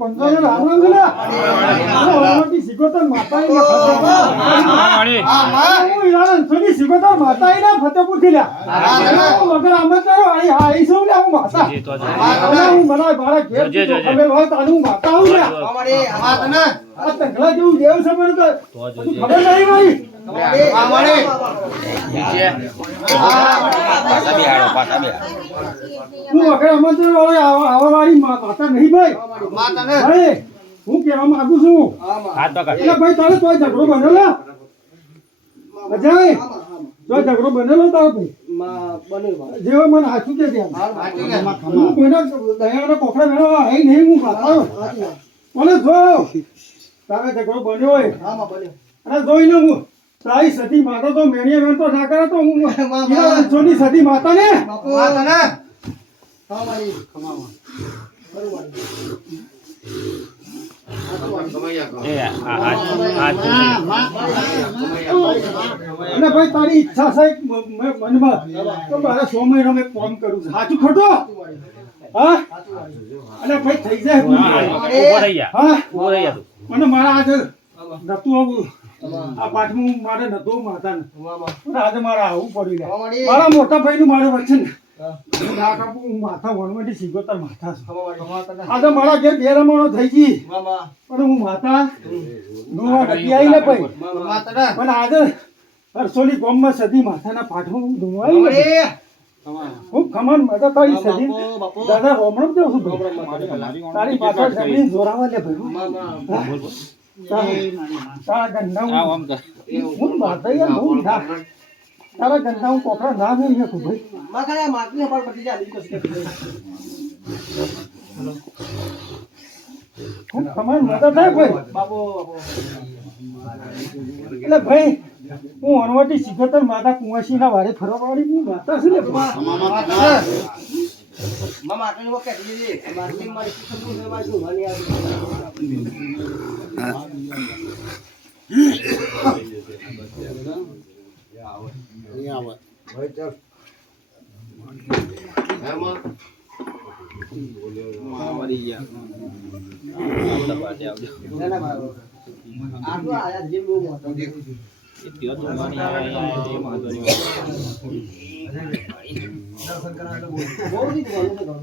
પંદર રામ રામ ઓરવટી સિકોતર માતા ઈ હું ઈરાન થોડી સિકોતર માતા ઈ ના ફતેપુર થી લ્યા વગર આમંત્રણ આઈ આઈ છું લ્યા હું માતા હું બનાય બારા ઘેર ખબર હોય તો હું માતા હું લ્યા અમારે આમાં તને આ તંગલા જેવું દેવ છે મને તો ખબર નહીં મારી અમારે નીચે પાછા બે હું વગર આમંત્રણ આવા વાળી માતા નહીં ભાઈ માતા ને ભાઈ હું કહેવા માંગુ છું હાથ પકડ એટલે ભાઈ તારે તોય ઝઘડો બનેલો અજય તો ઝઘડો બનેલો તારો ભાઈ બનેલો જેવો મને હાચું કે ત્યાં હું કોઈના દયાના કોખડા મેળવા હઈ નહીં હું ખાતો મને જો તારે ઝઘડો બન્યો હોય અને જોઈને હું તારી સતી માતા તો મેણીએ વેણતો ના કરે તો હું સોની સતી માતા ને હા મારી ખમાવા બરોબર અને ભાઈ તારી ઈચ્છા છે મનમાં તો મારે 100 મહિના મેં કામ કરું છું સાચું ખોટું હા અને ભાઈ થઈ જાય હા મને મારા આજે નતું આવું આ પાઠમાં મારે નતો માતા ને આજે મારે આવું પડ્યું મારા મોટા ભાઈ નું મારે વચન માથા વણવાથી સિકોતર માથા આજે મારા ઘેર બે રમણો થઈ ગઈ પણ હું માતા નથી આવી ને ભાઈ પણ આજે હરસોલી ગામમાં સદી માથાના પાઠમાં હું ધોવાઈ ખૂબ ખમણ મજા તારી સદી દાદા રોમણો જાઉં છું તારી પાછળ જમીન જોરાવા લે ભાઈ તારા ગંડા હું માતા યાર હું તારા ગંદા હું કોકરા ના નહીં શકું ભાઈ માખા માગને પર પટી જા લીધો છે હું તમાર મદદ થાય ભાઈ બાબો એટલે ભાઈ હું અનવટી સિકોતર માતા કુંવાસીના વારે ફરવા વાળી હું માતા છું ને મામા આટલી વખત દીધી મારી મારી સિકોતર મારી જોવાની આવી આવે ભાઈ ચાલ એમાં મારી ગયા આવતા પાટે આવજો ના ના આટલો આયા જે બહુ મોટો એ ત્યો તો માની આયા એ મહત્વની દર્શન કરાવજો બહુ દીધું